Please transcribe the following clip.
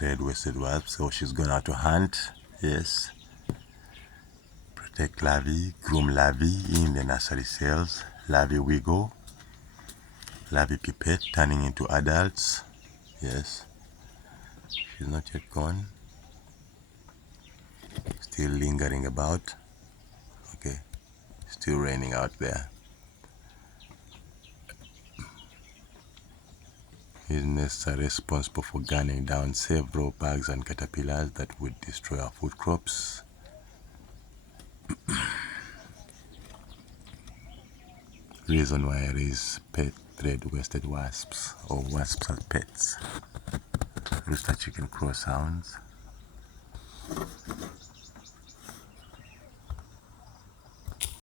red-waisted wasp. So she's gone out to hunt. Yes. Protect larvae, groom larvae in the nursery cells. Larvae wiggle. Larvae pipette turning into adults. Yes. She's not yet gone. Still lingering about. Okay. Still raining out there. His nests are responsible for gunning down several bugs and caterpillars that would destroy our food crops. Reason why I raise pet red-waisted wasps, or wasps as pets. Rooster chicken crow sounds.